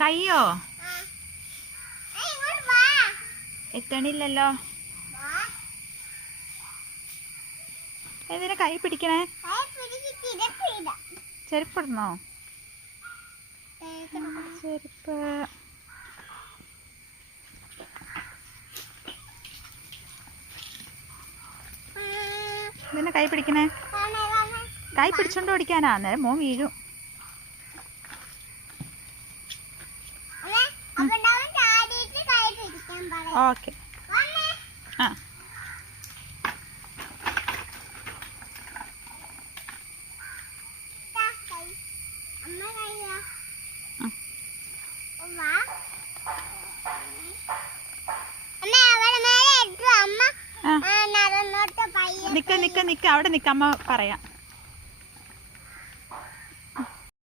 കയ്യോ എത്തണില്ലല്ലോ. എന്തിനാ കൈ പിടിക്കണേ? ചെരുപ്പിടണോ? ചെരുപ്പ് എന്തിനാ കൈ പിടിക്കണേ? കൈ പിടിച്ചോണ്ട് ഓടിക്കാനാ, അന്നേരം മോൻ വീഴും. ഓക്കെ. ആ നിക്ക അവിടെ നിക്ക, അമ്മ പറയാം.